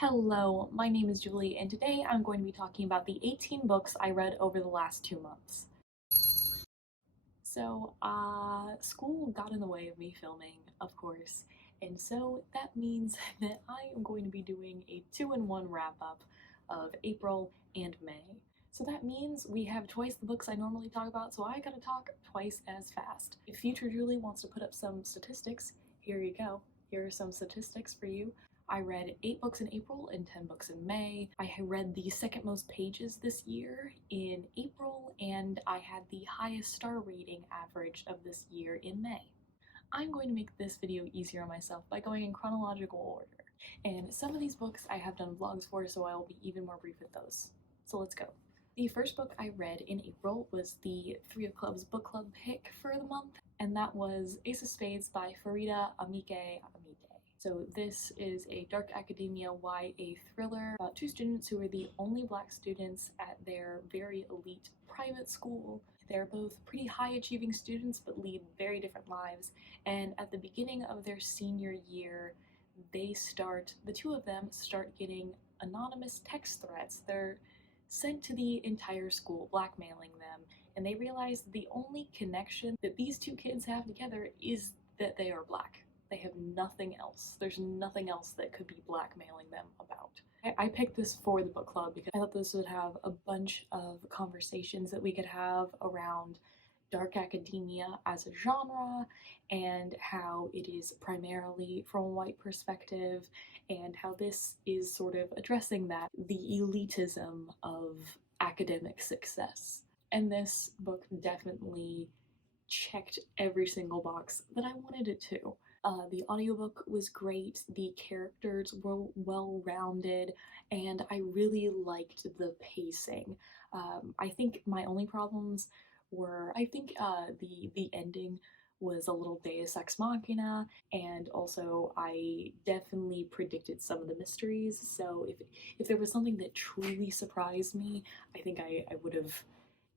Hello, my name is Julie, and today I'm going to be talking about the 18 books I read over the last 2 months. School got in the way of me filming, of course, and so that means that I am going to be doing a 2-in-1 wrap-up of April and May. So that means we have twice the books I normally talk about, so I gotta talk twice as fast. If future Julie wants to put up some statistics, here you go. Here are some statistics for you. I read 8 books in April and 10 books in May. I read the second most pages this year in April, and I had the highest star rating average of this year in May. I'm going to make this video easier on myself by going in chronological order, and some of these books I have done vlogs for, so I will be even more brief with those. So let's go. The first book I read in April was the Three of Clubs book club pick for the month, and that was Ace of Spades by Farida Amike. So this is a dark academia YA thriller about 2 students who are the only Black students at their very elite private school. They're both pretty high achieving students but lead very different lives, and at the beginning of their senior year the 2 of them start getting anonymous text threats. They're sent to the entire school, blackmailing them, and they realize the only connection that these 2 kids have together is that they are Black. They have nothing else. There's nothing else that could be blackmailing them about. I picked this for the book club because I thought this would have a bunch of conversations that we could have around dark academia as a genre, and how it is primarily from a white perspective, and how this is sort of addressing that, the elitism of academic success. And this book definitely checked every single box that I wanted it to. The audiobook was great, the characters were well-rounded, and I really liked the pacing. I think my only problems were, the ending was a little deus ex machina, and also I definitely predicted some of the mysteries, so if there was something that truly surprised me, I think I would have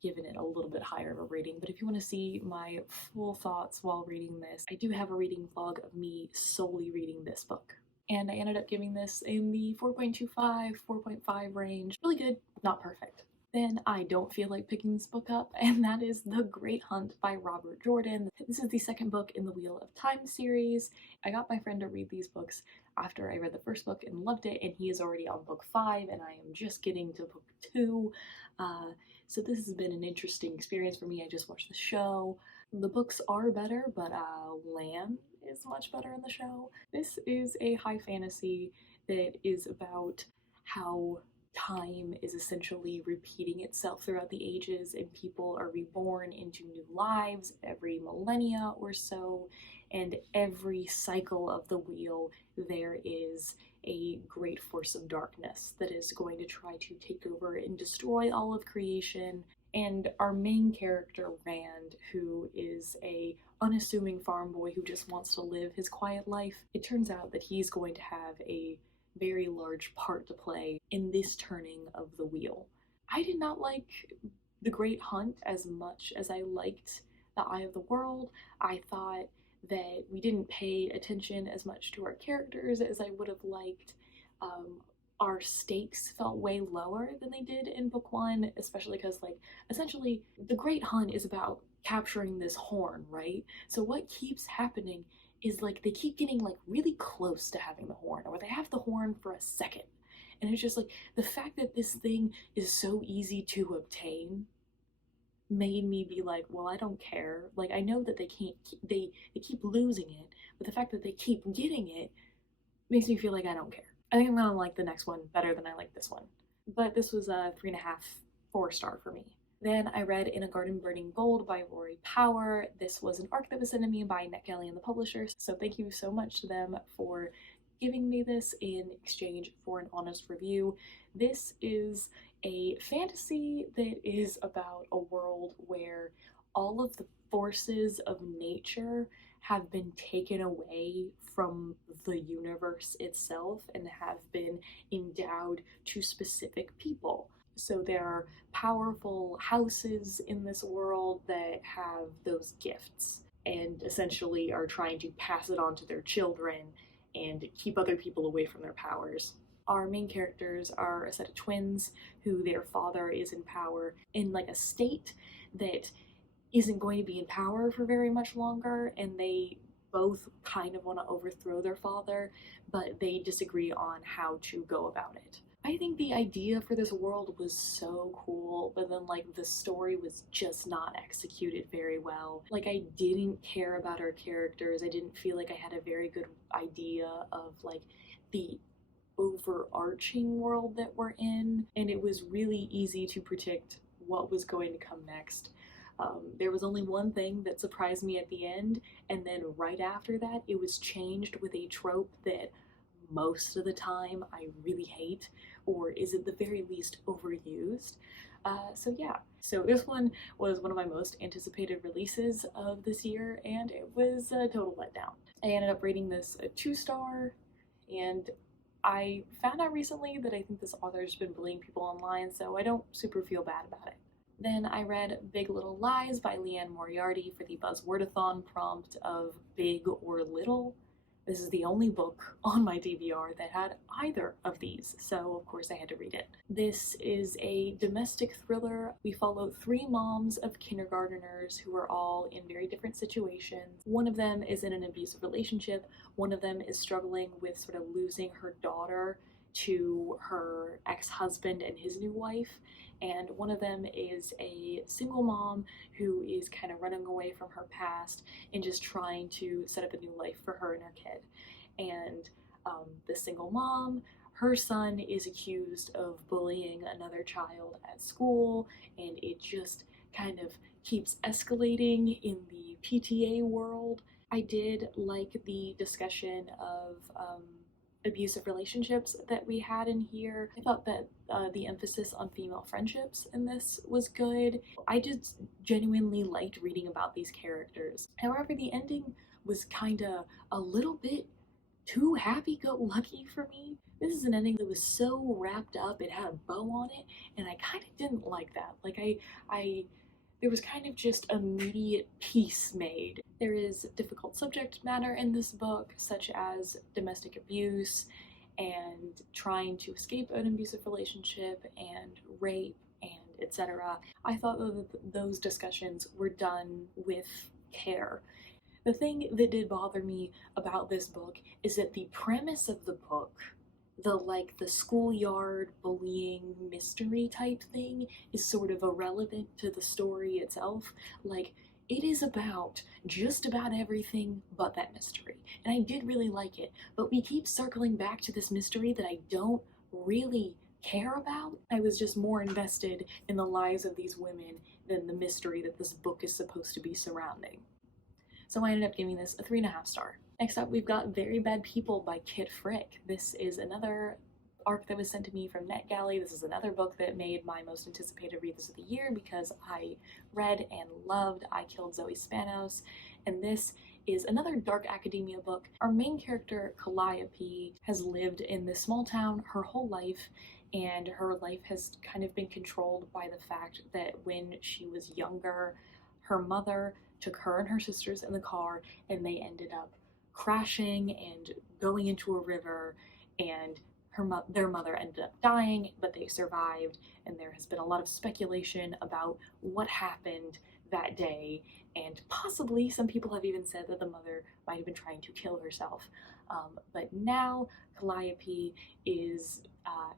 given it a little bit higher of a rating. But if you want to see my full thoughts while reading this, I do have a reading vlog of me solely reading this book. And I ended up giving this in the 4.25, 4.5 range. Really good, not perfect. Then I don't feel like picking this book up, and that is The Great Hunt by Robert Jordan. This is the second book in the Wheel of Time series. I got my friend to read these books after I read the first book and loved it, and he is already on book 5, and I am just getting to book 2. So this has been an interesting experience for me. I just watched the show. The books are better, but Lamb is much better in the show. This is a high fantasy that is about how time is essentially repeating itself throughout the ages, and people are reborn into new lives every millennia or so, and every cycle of the wheel there is a great force of darkness that is going to try to take over and destroy all of creation. And our main character, Rand, who is a unassuming farm boy who just wants to live his quiet life, it turns out that he's going to have a very large part to play in this turning of the wheel. I did not like The Great Hunt as much as I liked The Eye of the World. I thought that we didn't pay attention as much to our characters as I would have liked. Our stakes felt way lower than they did in book 1, especially because, like, essentially The Great Hunt is about capturing this horn, right? So what keeps happening is, like, they keep getting, like, really close to having the horn, or they have the horn for a second. And it's just like, the fact that this thing is so easy to obtain made me be like, well, I don't care. Like, I know that they can't, they keep losing it, but the fact that they keep getting it makes me feel like I don't care. I think I'm gonna like the next one better than I like this one. But this was a 3.5, 4-star for me. Then I read In a Garden Burning Gold by Rory Power. This was an arc that was sent to me by NetGalley and the publisher, so thank you so much to them for giving me this in exchange for an honest review. This is a fantasy that is about a world where all of the forces of nature have been taken away from the universe itself and have been endowed to specific people. So there are powerful houses in this world that have those gifts and essentially are trying to pass it on to their children and keep other people away from their powers. Our main characters are a set of twins who their father is in power in like a state that isn't going to be in power for very much longer, and they both kind of want to overthrow their father, but they disagree on how to go about it. I think the idea for this world was so cool, but then like the story was just not executed very well. Like I didn't care about our characters. I didn't feel like I had a very good idea of like the overarching world that we're in, and it was really easy to predict what was going to come next. There was only one thing that surprised me at the end, and then right after that, it was changed with a trope that most of the time I really hate, or is at the very least overused. So yeah, so this one was one of my most anticipated releases of this year, and it was a total letdown. I ended up rating this a 2-star, and I found out recently that I think this author's been bullying people online, so I don't super feel bad about it. Then I read Big Little Lies by Leanne Moriarty for the Buzzwordathon prompt of Big or Little. This is the only book on my DVR that had either of these, so of course I had to read it. This is a domestic thriller. We follow 3 moms of kindergarteners who are all in very different situations. One of them is in an abusive relationship, one of them is struggling with sort of losing her daughter to her ex-husband and his new wife, and one of them is a single mom who is kind of running away from her past and just trying to set up a new life for her and her kid. And the single mom, her son is accused of bullying another child at school, and it just kind of keeps escalating in the PTA world. I did like the discussion of abusive relationships that we had in here. I thought that the emphasis on female friendships in this was good. I just genuinely liked reading about these characters. However, the ending was kinda a little bit too happy-go-lucky for me. This is an ending that was so wrapped up, it had a bow on it, and I kind of didn't like that. Like there was kind of just immediate peace made. There is difficult subject matter in this book, such as domestic abuse and trying to escape an abusive relationship and rape and etc. I thought that those discussions were done with care. The thing that did bother me about this book is that the premise of the book, the schoolyard bullying mystery type thing, is sort of irrelevant to the story itself. Like, it is about just about everything but that mystery. And I did really like it, but we keep circling back to this mystery that I don't really care about. I was just more invested in the lives of these women than the mystery that this book is supposed to be surrounding. So I ended up giving this a 3.5 star. Next up, we've got Very Bad People by Kit Frick. This is another arc that was sent to me from NetGalley. This is another book that made my most anticipated reads of the year because I read and loved I Killed Zoe Spanos, and this is another dark academia book. Our main character, Calliope, has lived in this small town her whole life, and her life has kind of been controlled by the fact that when she was younger, her mother took her and her sisters in the car, and they ended up crashing and going into a river, and their mother ended up dying, but they survived, and there has been a lot of speculation about what happened that day, and possibly some people have even said that the mother might have been trying to kill herself. But now Calliope is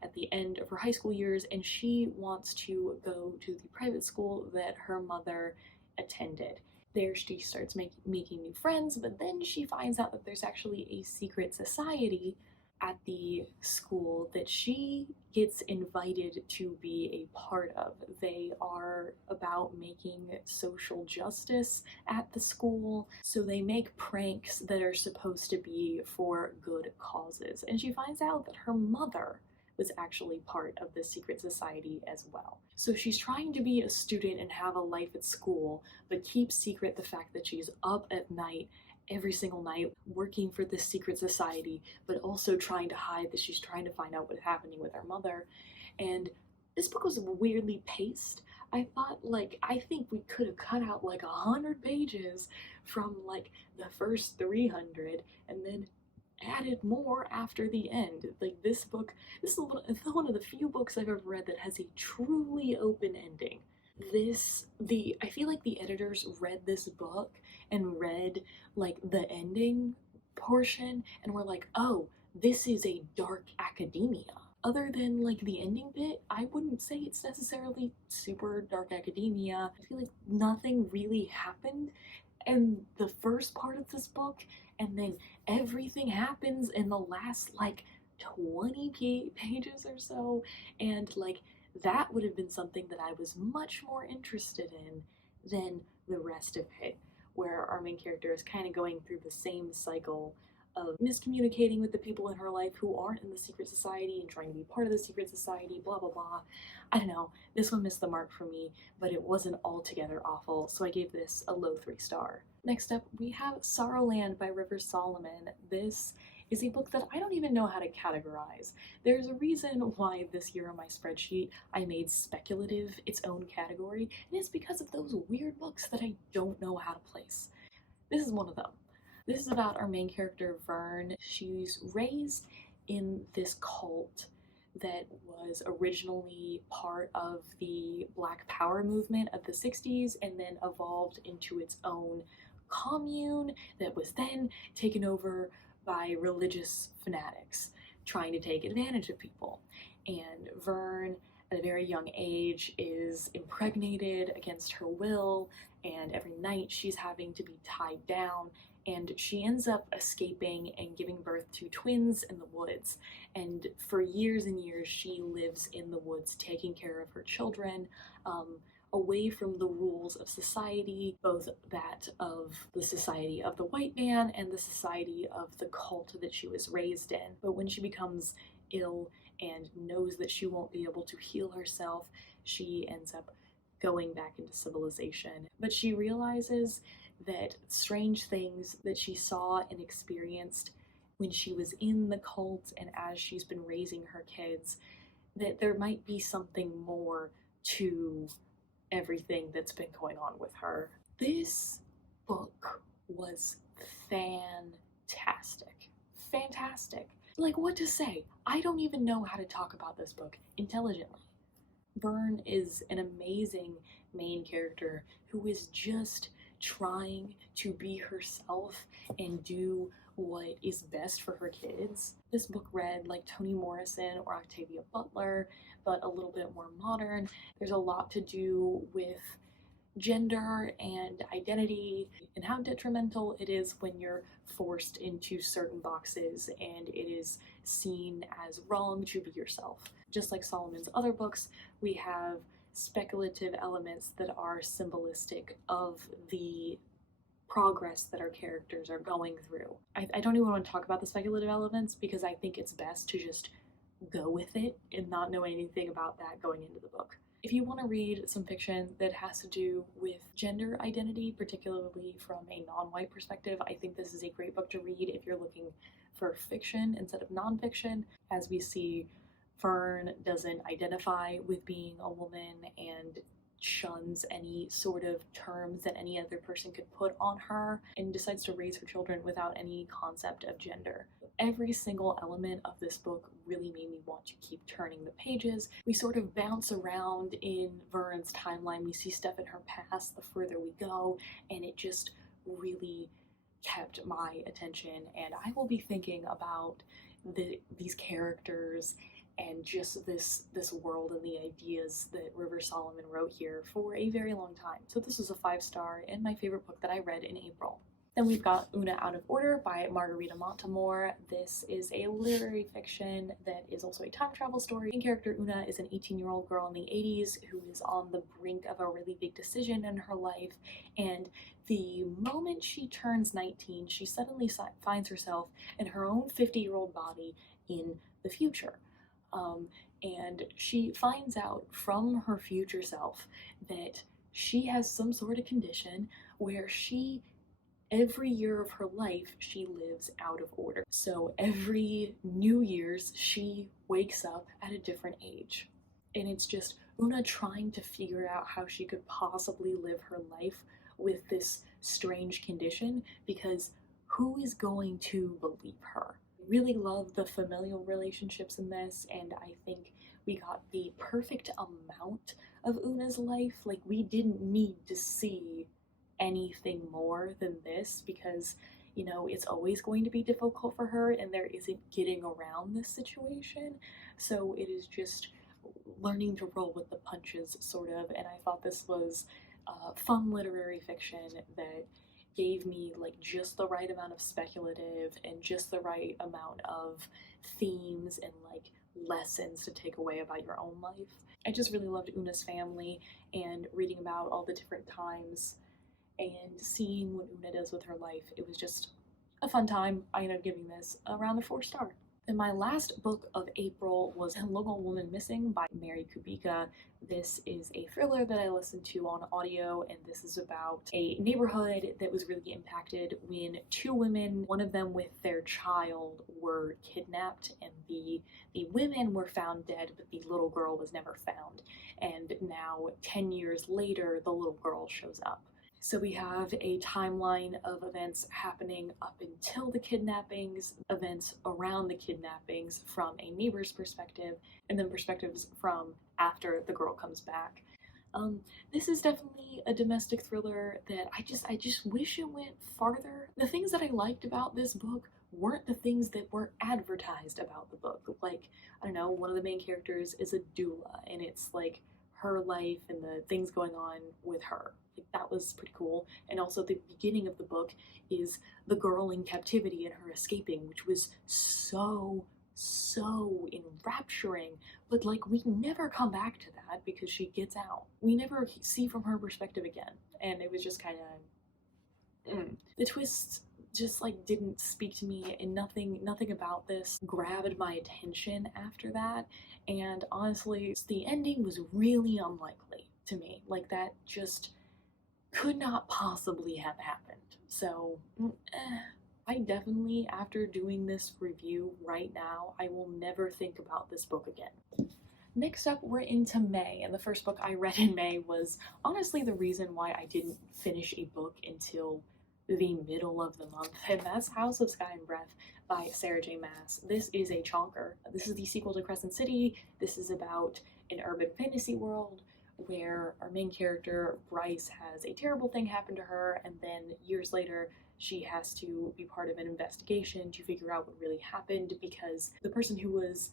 at the end of her high school years, and she wants to go to the private school that her mother attended. There she starts making new friends, but then she finds out that there's actually a secret society at the school that she gets invited to be a part of. They are about making social justice at the school, so they make pranks that are supposed to be for good causes. And she finds out that her mother was actually part of the secret society as well. So she's trying to be a student and have a life at school, but keep secret the fact that she's up at night every single night working for this secret society, but also trying to hide that she's trying to find out what's happening with her mother. And this book was weirdly paced. I thought, I think we could have cut out 100 pages from the first 300 and then added more after the end. Like this book, this is one of the few books I've ever read that has a truly open ending. I feel like the editors read this book and read like the ending portion and were like, oh, this is a dark academia. Other than like the ending bit, I wouldn't say it's necessarily super dark academia. I feel like nothing really happened in the first part of this book, and then everything happens in the last like 20 pages or so, and like that would have been something that I was much more interested in than the rest of it, where our main character is kind of going through the same cycle of miscommunicating with the people in her life who aren't in the secret society and trying to be part of the secret society, blah blah blah. I don't know, this one missed the mark for me, but it wasn't altogether awful, so I gave this a low 3-star. Next up, we have Sorrowland by Rivers Solomon. This is a book that I don't even know how to categorize. There's a reason why this year on my spreadsheet I made speculative its own category, and it's because of those weird books that I don't know how to place. This is one of them. This is about our main character, Vern. She's raised in this cult that was originally part of the Black Power movement of the 60s and then evolved into its own commune that was then taken over by religious fanatics trying to take advantage of people. And Vern, at a very young age, is impregnated against her will, and every night she's having to be tied down, and she ends up escaping and giving birth to twins in the woods. And for years and years, she lives in the woods taking care of her children, away from the rules of society, both that of the society of the white man and the society of the cult that she was raised in. But when she becomes ill and knows that she won't be able to heal herself, she ends up going back into civilization. But she realizes that strange things that she saw and experienced when she was in the cult and as she's been raising her kids, that there might be something more to everything that's been going on with her. This book was fantastic. Fantastic. Like, what to say? I don't even know how to talk about this book intelligently. Vern is an amazing main character who is just trying to be herself and do what is best for her kids. This book read like Toni Morrison or Octavia Butler, but a little bit more modern. There's a lot to do with gender and identity and how detrimental it is when you're forced into certain boxes and it is seen as wrong to be yourself. Just like Solomon's other books, we have speculative elements that are symbolistic of the progress that our characters are going through. I don't even want to talk about the speculative elements because I think it's best to just go with it and not know anything about that going into the book. If you want to read some fiction that has to do with gender identity, particularly from a non-white perspective, I think this is a great book to read if you're looking for fiction instead of nonfiction. As we see, Fern doesn't identify with being a woman and shuns any sort of terms that any other person could put on her and decides to raise her children without any concept of gender. Every single element of this book really made me want to keep turning the pages. We sort of bounce around in Vern's timeline. We see stuff in her past the further we go, and it just really kept my attention. And I will be thinking about these characters and just this world and the ideas that Rivers Solomon wrote here for a very long time. So this was a 5-star and my favorite book that I read in April. Then we've got Una Out of Order by Margarita Montemor. This is a literary fiction that is also a time travel story. The main character Una is an 18-year-old girl in the 80s who is on the brink of a really big decision in her life, and the moment she turns 19, she suddenly finds herself in her own 50-year-old body in the future. And she finds out from her future self that she has some sort of condition where every year of her life, she lives out of order. So every New Year's, she wakes up at a different age. And it's just Una trying to figure out how she could possibly live her life with this strange condition, because who is going to believe her? Really love the familial relationships in this, and I think we got the perfect amount of Una's life. Like, we didn't need to see anything more than this because, you know, it's always going to be difficult for her and there isn't getting around this situation. So it is just learning to roll with the punches, sort of. And I thought this was fun literary fiction that gave me like just the right amount of speculative and just the right amount of themes and like lessons to take away about your own life. I just really loved Una's family and reading about all the different times and seeing what Una does with her life. It was just a fun time. I ended up giving this around the 4-star. And my last book of April was Local Woman Missing by Mary Kubica. This is a thriller that I listened to on audio, and this is about a neighborhood that was really impacted when two women, one of them with their child, were kidnapped, and the women were found dead, but the little girl was never found. And now, 10 years later, the little girl shows up. So we have a timeline of events happening up until the kidnappings, events around the kidnappings from a neighbor's perspective, and then perspectives from after the girl comes back. This is definitely a domestic thriller that I just wish it went farther. The things that I liked about this book weren't the things that were advertised about the book. Like, I don't know, one of the main characters is a doula, and it's like her life and the things going on with her. Like, that was pretty cool. And also the beginning of the book is the girl in captivity and her escaping, which was so enrapturing. But like, we never come back to that because she gets out. We never see from her perspective again. And it was just kind of the twists just like didn't speak to me, and nothing about this grabbed my attention after that. And honestly, the ending was really unlikely to me. Like, that just could not possibly have happened. So I definitely, after doing this review right now, I will never think about this book again. Next up, we're into May, and the first book I read in May was honestly the reason why I didn't finish a book until the middle of the month, and that's House of Sky and Breath by Sarah J. Maas. This is a chonker. This is the sequel to Crescent City. This is about an urban fantasy world where our main character, Bryce, has a terrible thing happen to her, and then years later, she has to be part of an investigation to figure out what really happened, because the person who was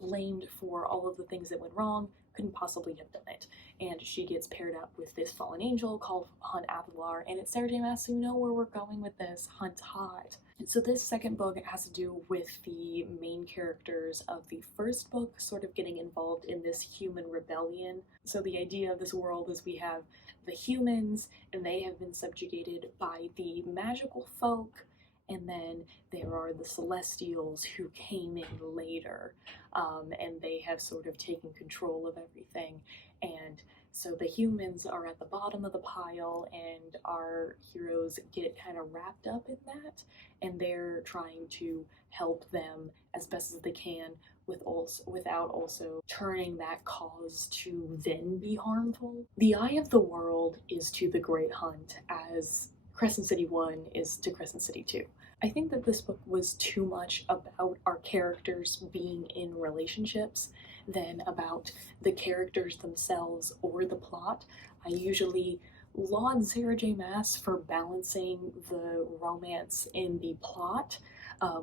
blamed for all of the things that went wrong couldn't possibly have done it. And she gets paired up with this fallen angel called Hunt Athalar, and it's Sarah J. Maas, so you know where we're going with this. Hunt's hot. So this second book has to do with the main characters of the first book sort of getting involved in this human rebellion. So the idea of this world is we have the humans, and they have been subjugated by the magical folk, and then there are the Celestials who came in later, and they have sort of taken control of everything. And so the humans are at the bottom of the pile, and our heroes get kind of wrapped up in that, and they're trying to help them as best as they can without also turning that cause to then be harmful. The eye of the world is to the Great Hunt as Crescent City 1 is to Crescent City 2. I think that this book was too much about our characters being in relationships than about the characters themselves or the plot. I usually laud Sarah J. Maas for balancing the romance in the plot,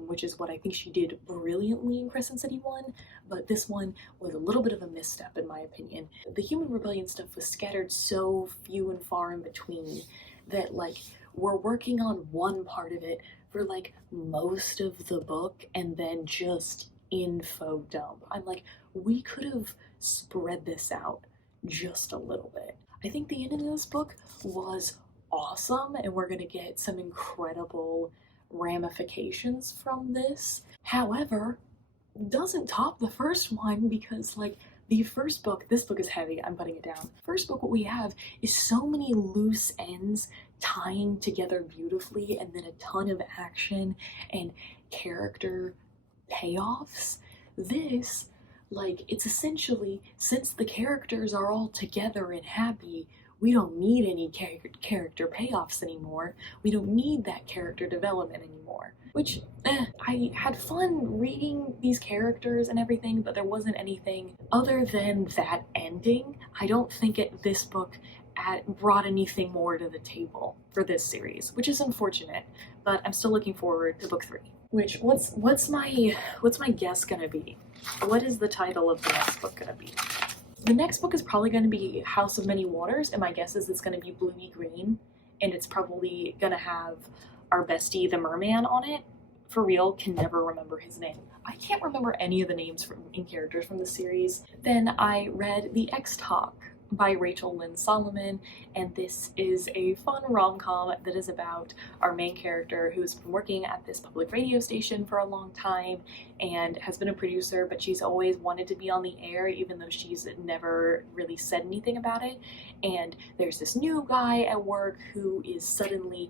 which is what I think she did brilliantly in Crescent City 1, but this one was a little bit of a misstep in my opinion. The human rebellion stuff was scattered so few and far in between that, like, we're working on one part of it for like most of the book and then just info dump. I'm like, we could have spread this out just a little bit. I think the ending of this book was awesome, and we're gonna get some incredible ramifications from this. However, doesn't top the first one, because like the first book, this book is heavy, I'm putting it down. First book, what we have is so many loose ends tying together beautifully, and then a ton of action and character payoffs. This, like, it's essentially, since the characters are all together and happy, we don't need any character payoffs anymore. We don't need that character development anymore. which I had fun reading these characters and everything, but there wasn't anything other than that ending. I don't think this book brought anything more to the table for this series, which is unfortunate, but I'm still looking forward to book 3. Which, what's my guess gonna be? What is the title of the next book gonna be? The next book is probably gonna be House of Many Waters, and my guess is it's gonna be Bloomy Green, and it's probably gonna have our bestie the merman on it. For real, can never remember his name. I can't remember any of the names in characters from the series. Then I read The X-Talk by Rachel Lynn Solomon, and this is a fun rom-com that is about our main character who's been working at this public radio station for a long time and has been a producer, but she's always wanted to be on the air even though she's never really said anything about it. And there's this new guy at work who is suddenly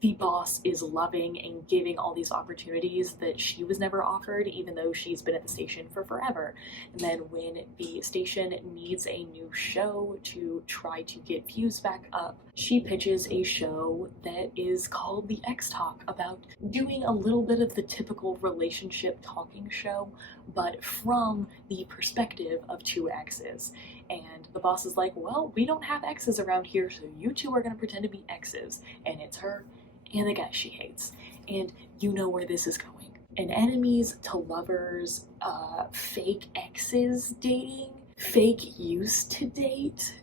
the boss is loving and giving all these opportunities that she was never offered, even though she's been at the station for forever. And then when the station needs a new show to try to get views back up, she pitches a show that is called The X-Talk, about doing a little bit of the typical relationship talking show, but from the perspective of two exes. And the boss is like, well, we don't have exes around here, so you two are gonna pretend to be exes. And it's her and the guy she hates. And you know where this is going. An enemies to lovers, fake exes dating, fake used to date.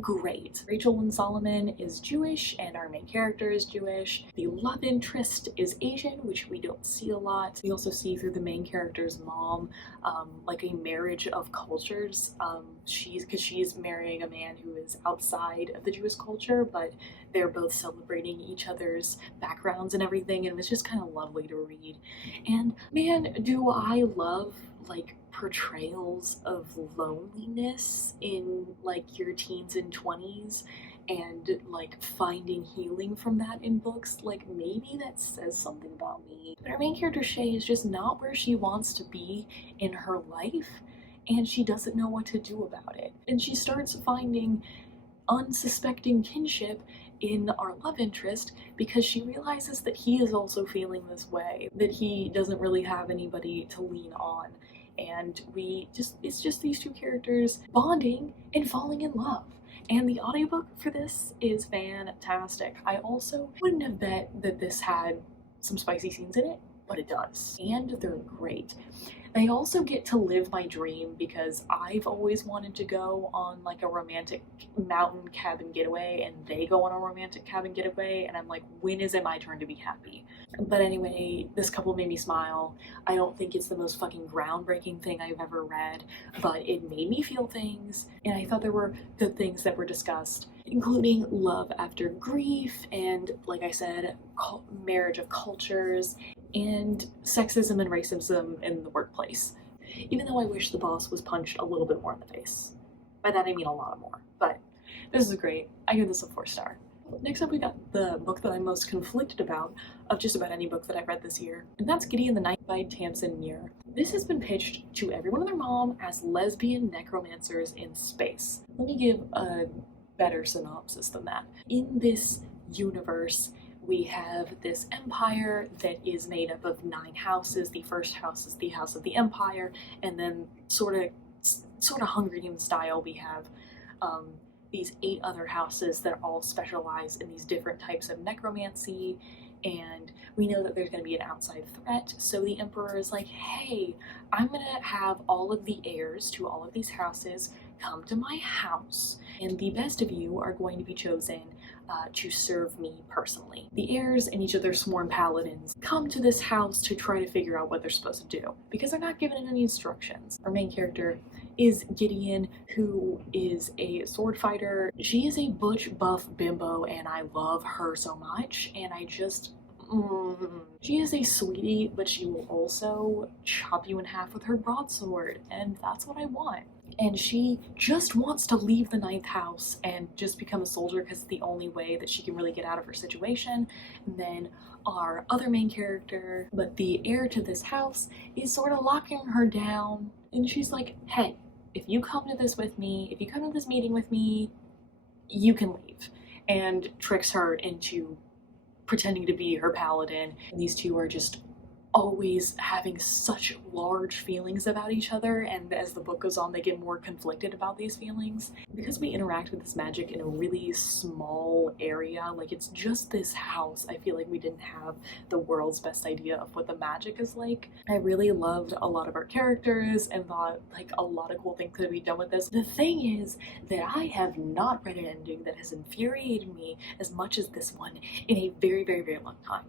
Great. Rachel Lynn Solomon is Jewish and our main character is Jewish. The love interest is Asian, which we don't see a lot. We also see through the main character's mom like a marriage of cultures. She's marrying a man who is outside of the Jewish culture, but they're both celebrating each other's backgrounds and everything, and it was just kind of lovely to read. And man, do I love like portrayals of loneliness in like your teens and 20s and like finding healing from that in books. Like maybe that says something about me. But our main character Shay is just not where she wants to be in her life, and she doesn't know what to do about it. And she starts finding unsuspecting kinship in our love interest because she realizes that he is also feeling this way, that he doesn't really have anybody to lean on. And it's just these two characters bonding and falling in love. And the audiobook for this is fantastic. I also wouldn't have bet that this had some spicy scenes in it, but it does. And they're great. I also get to live my dream because I've always wanted to go on like a romantic mountain cabin getaway, and they go on a romantic cabin getaway, and I'm like, when is it my turn to be happy? But anyway, this couple made me smile. I don't think it's the most fucking groundbreaking thing I've ever read, but it made me feel things, and I thought there were good things that were discussed, including love after grief, and like I said, marriage of cultures, and sexism and racism in the workplace. Even though I wish the boss was punched a little bit more in the face. By that I mean a lot more, but this is great. I give this a 4-star. Next up we got the book that I'm most conflicted about of just about any book that I've read this year, and that's Giddy and the Night by Tamsin Muir. This has been pitched to everyone and their mom as lesbian necromancers in space. Let me give a better synopsis than that. In this universe, we have this empire that is made up of 9 houses. The first house is the House of the Empire, and then sort of Hunger Games style, we have these 8 other houses that all specialize in these different types of necromancy. And we know that there's going to be an outside threat, so the Emperor is like, hey, I'm going to have all of the heirs to all of these houses come to my house, and the best of you are going to be chosen to serve me personally. The heirs and each of their sworn paladins come to this house to try to figure out what they're supposed to do, because they're not given any instructions. Our main character is Gideon, who is a sword fighter. She is a butch buff bimbo, and I love her so much, and I just she is a sweetie, but she will also chop you in half with her broadsword, and that's what I want. And she just wants to leave the 9th house and just become a soldier because it's the only way that she can really get out of her situation. And then our other main character, but the heir to this house, is sort of locking her down, and she's like, hey, if you come to this with me, if you come to this meeting with me, you can leave, and tricks her into pretending to be her paladin. And these two are just always having such large feelings about each other, and as the book goes on, they get more conflicted about these feelings. Because we interact with this magic in a really small area, like it's just this house, I feel like we didn't have the world's best idea of what the magic is like. I really loved a lot of our characters and thought like a lot of cool things could be done with this. The thing is that I have not read an ending that has infuriated me as much as this one in a very, very, very long time.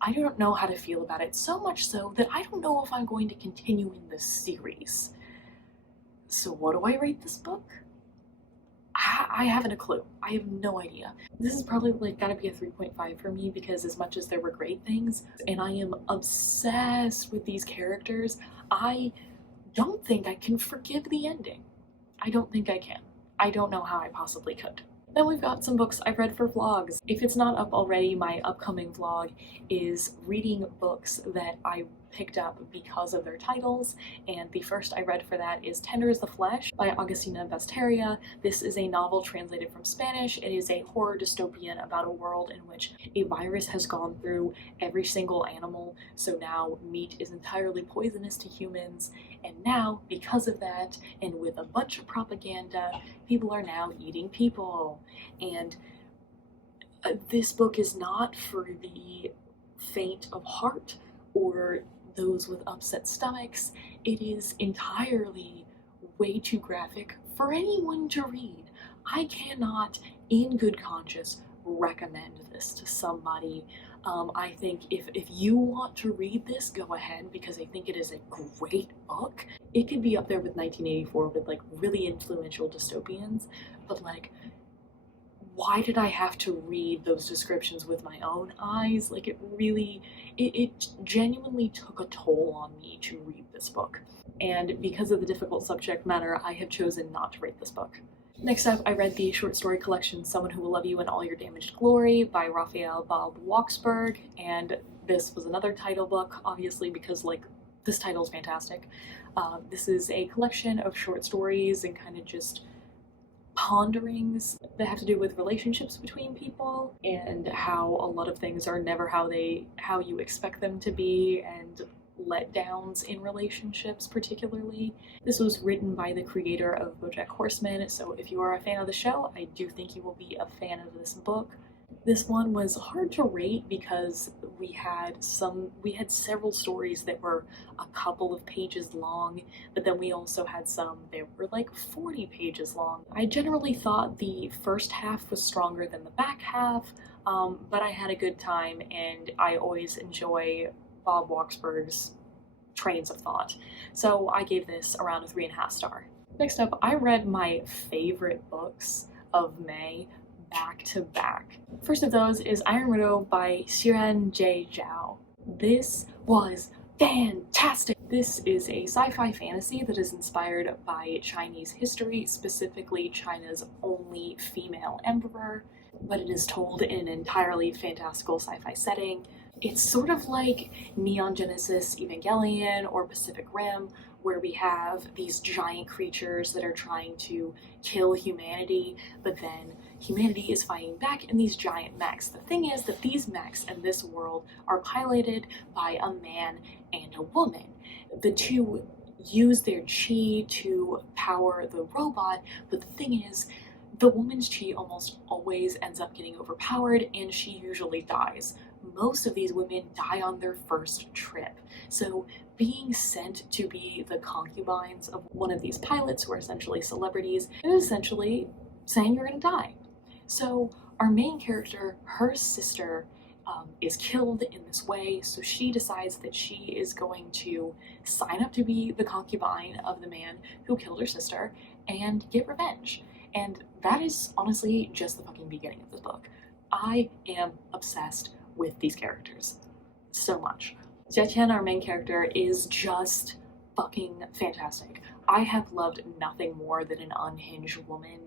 I don't know how to feel about it, so much so that I don't know if I'm going to continue in this series. So what do I rate this book? I haven't a clue. I have no idea. This is probably like gotta be a 3.5 for me because as much as there were great things, and I am obsessed with these characters, I don't think I can forgive the ending. I don't think I can. I don't know how I possibly could. Then we've got some books I've read for vlogs. If it's not up already, my upcoming vlog is reading books that I picked up because of their titles, and the first I read for that is Tender as the Flesh by Agustina Basteria. This is a novel translated from Spanish. It is a horror dystopian about a world in which a virus has gone through every single animal, so now meat is entirely poisonous to humans, and now, because of that, and with a bunch of propaganda, people are now eating people. And this book is not for the faint of heart or those with upset stomachs. It is entirely way too graphic for anyone to read. I cannot, in good conscience, recommend this to somebody. I think if you want to read this, go ahead, because I think it is a great book. It could be up there with 1984 with like really influential dystopians, but like, why did I have to read those descriptions with my own eyes? Like it genuinely took a toll on me to read this book. And because of the difficult subject matter, I have chosen not to rate this book. Next up, I read the short story collection Someone Who Will Love You in All Your Damaged Glory by Raphael Bob Waksberg, and this was another title book, obviously, because like this title is fantastic. This is a collection of short stories and kind of just ponderings that have to do with relationships between people and how a lot of things are never how you expect them to be, and letdowns in relationships particularly. This was written by the creator of BoJack Horseman, so if you are a fan of the show, I do think you will be a fan of this book. This one was hard to rate because we had several stories that were a couple of pages long, but then we also had some that were like 40 pages long. I generally thought the first half was stronger than the back half, but I had a good time, and I always enjoy Bob Waksberg's trains of thought. So I gave this around a 3.5 star. Next up, I read my favorite books of May back to back. First of those is Iron Widow by Xiran J. Zhao. This was fantastic! This is a sci-fi fantasy that is inspired by Chinese history, specifically China's only female emperor, but it is told in an entirely fantastical sci-fi setting. It's sort of like Neon Genesis Evangelion or Pacific Rim, where we have these giant creatures that are trying to kill humanity, but then humanity is fighting back in these giant mechs. The thing is that these mechs in this world are piloted by a man and a woman. The two use their chi to power the robot, but the thing is, the woman's chi almost always ends up getting overpowered, and she usually dies. Most of these women die on their first trip. So being sent to be the concubines of one of these pilots who are essentially celebrities is essentially saying you're gonna die. So our main character, her sister, is killed in this way, so she decides that she is going to sign up to be the concubine of the man who killed her sister and get revenge. And that is honestly just the fucking beginning of this book. I am obsessed with these characters so much. Jia, our main character, is just fucking fantastic. I have loved nothing more than an unhinged woman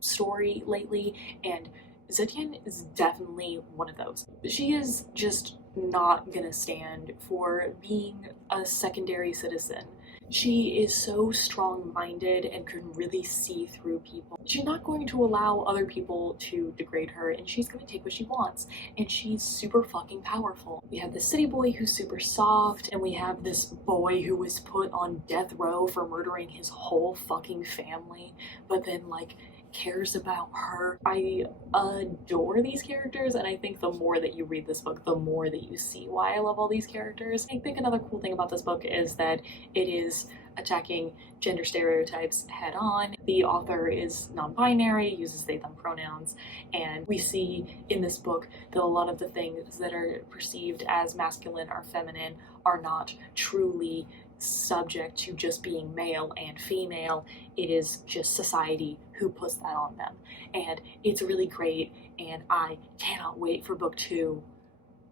story lately, and Zetian is definitely one of those. She is just not gonna stand for being a secondary citizen. She is so strong-minded and can really see through people. She's not going to allow other people to degrade her, and she's going to take what she wants. And she's super fucking powerful. We have the city boy who's super soft, and we have this boy who was put on death row for murdering his whole fucking family, but then like cares about her. I adore these characters, and I think the more that you read this book, the more that you see why I love all these characters. I think another cool thing about this book is that it is attacking gender stereotypes head on. The author is non-binary, uses they them pronouns, and we see in this book that a lot of the things that are perceived as masculine or feminine are not truly subject to just being male and female. It is just society who puts that on them, and it's really great, and I cannot wait for book 2.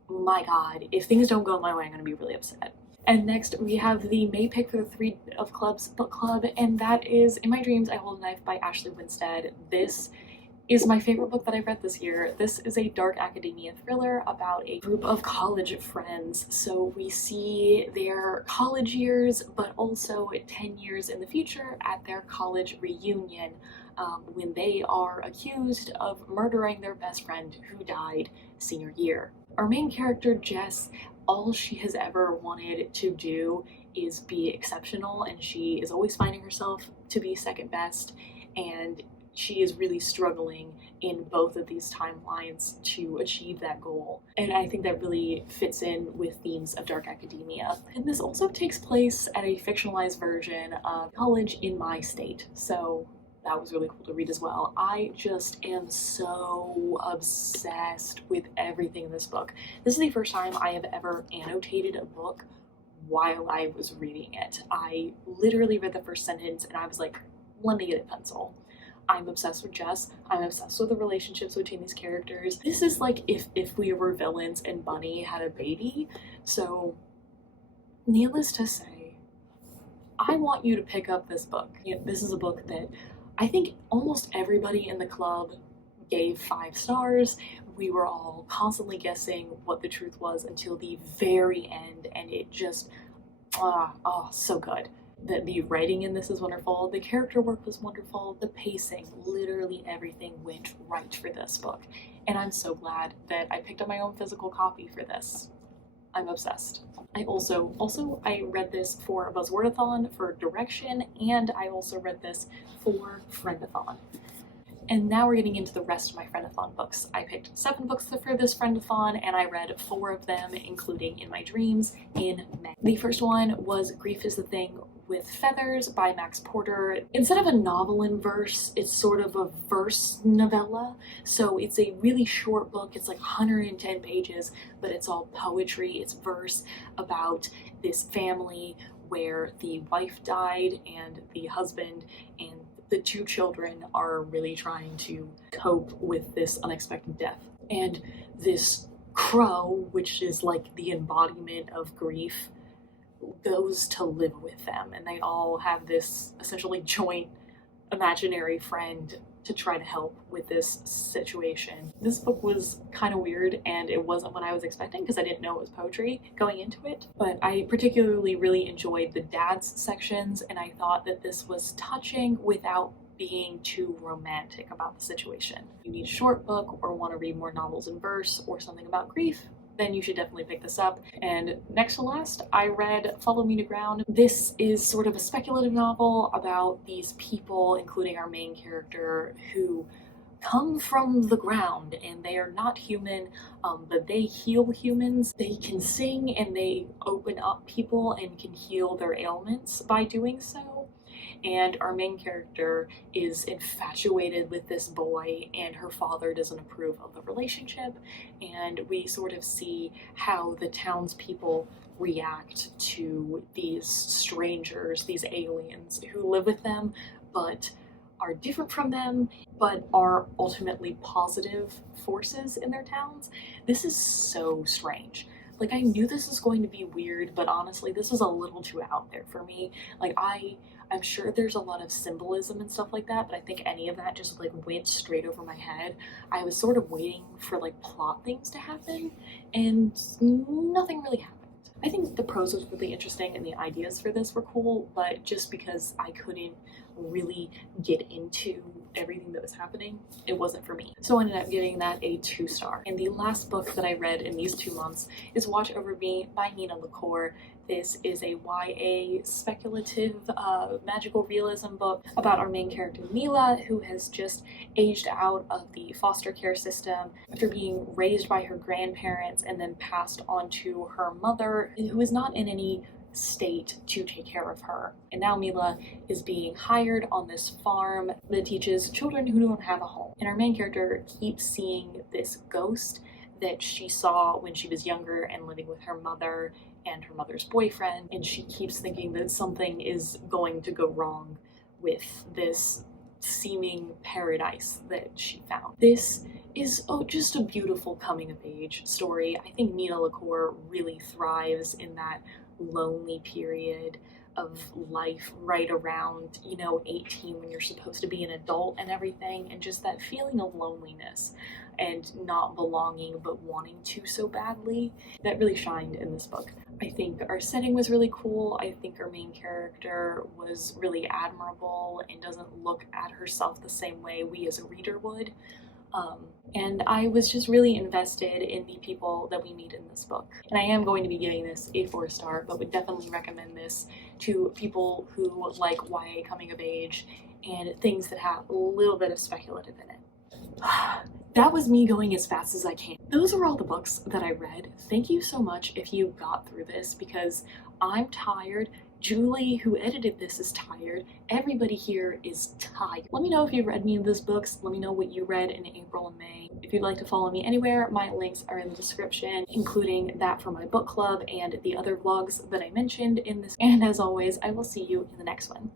My god, if things don't go my way, I'm gonna be really upset. And next we have the May pick for the Three of Clubs book club, and that is In My Dreams I Hold a Knife by Ashley Winstead. This is my favorite book that I've read this year. This is a dark academia thriller about a group of college friends. So we see their college years, but also 10 years in the future at their college reunion, when they are accused of murdering their best friend who died senior year. Our main character, Jess, all she has ever wanted to do is be exceptional, and she is always finding herself to be second best, and she is really struggling in both of these timelines to achieve that goal. And I think that really fits in with themes of dark academia. And this also takes place at a fictionalized version of college in my state. So that was really cool to read as well. I just am so obsessed with everything in this book. This is the first time I have ever annotated a book while I was reading it. I literally read the first sentence and I was like, let me get a pencil. I'm obsessed with Jess. I'm obsessed with the relationships between these characters. This is like if we were villains and Bunny had a baby. So, needless to say, I want you to pick up this book. This is a book that I think almost everybody in the club gave 5 stars. We were all constantly guessing what the truth was until the very end, and it just, so good. The writing in this is wonderful, the character work was wonderful, the pacing, literally everything went right for this book. And I'm so glad that I picked up my own physical copy for this. I'm obsessed. I I read this for a Buzzwordathon for direction, and I also read this for Friendathon. And now we're getting into the rest of my Friendathon books. I picked 7 books for this Friendathon, and I read 4 of them, including In My Dreams, in May. The first one was Grief is the Thing with Feathers by Max Porter. Instead of a novel in verse, it's sort of a verse novella. So it's a really short book. It's like 110 pages, but it's all poetry. It's verse about this family where the wife died and the husband and the 2 children are really trying to cope with this unexpected death. And this crow, which is like the embodiment of grief, goes to live with them, and they all have this essentially joint imaginary friend to try to help with this situation. This book was kind of weird, and it wasn't what I was expecting because I didn't know it was poetry going into it, but I particularly really enjoyed the dad's sections, and I thought that this was touching without being too romantic about the situation. If you need a short book or want to read more novels in verse or something about grief, then you should definitely pick this up. And next to last, I read Follow Me to Ground. This is sort of a speculative novel about these people, including our main character, who come from the ground, and they are not human, but they heal humans. They can sing, and they open up people and can heal their ailments by doing so. And our main character is infatuated with this boy, and her father doesn't approve of the relationship, and we sort of see how the townspeople react to these strangers, these aliens who live with them but are different from them, but are ultimately positive forces in their towns. This is so strange. Like, I knew this was going to be weird, but honestly, this was a little too out there for me. Like, I'm sure there's a lot of symbolism and stuff like that, but I think any of that just like went straight over my head. I was sort of waiting for like plot things to happen, and nothing really happened. I think the prose was really interesting and the ideas for this were cool, but just because I couldn't really get into everything that was happening, it wasn't for me. So I ended up giving that a 2-star. And the last book that I read in these 2 months is Watch Over Me by Nina LaCour. This is a YA speculative magical realism book about our main character Mila, who has just aged out of the foster care system after being raised by her grandparents and then passed on to her mother, who is not in any state to take care of her. And now Mila is being hired on this farm that teaches children who don't have a home. And our main character keeps seeing this ghost that she saw when she was younger and living with her mother and her mother's boyfriend, and she keeps thinking that something is going to go wrong with this seeming paradise that she found. This is just a beautiful coming of age story. I think Nina LaCour really thrives in that lonely period of life right around, 18, when you're supposed to be an adult and everything, and just that feeling of loneliness and not belonging but wanting to so badly, that really shined in this book. I think our setting was really cool. I think our main character was really admirable and doesn't look at herself the same way we as a reader would. And I was just really invested in the people that we meet in this book. And I am going to be giving this a 4-star, but would definitely recommend this to people who like YA coming of age and things that have a little bit of speculative in it. That was me going as fast as I can. Those are all the books that I read. Thank you so much if you got through this, because I'm tired. Julie, who edited this, is tired. Everybody here is tired. Let me know if you've read any of those books. Let me know what you read in April and May. If you'd like to follow me anywhere, my links are in the description, including that for my book club and the other vlogs that I mentioned in this. And as always, I will see you in the next one.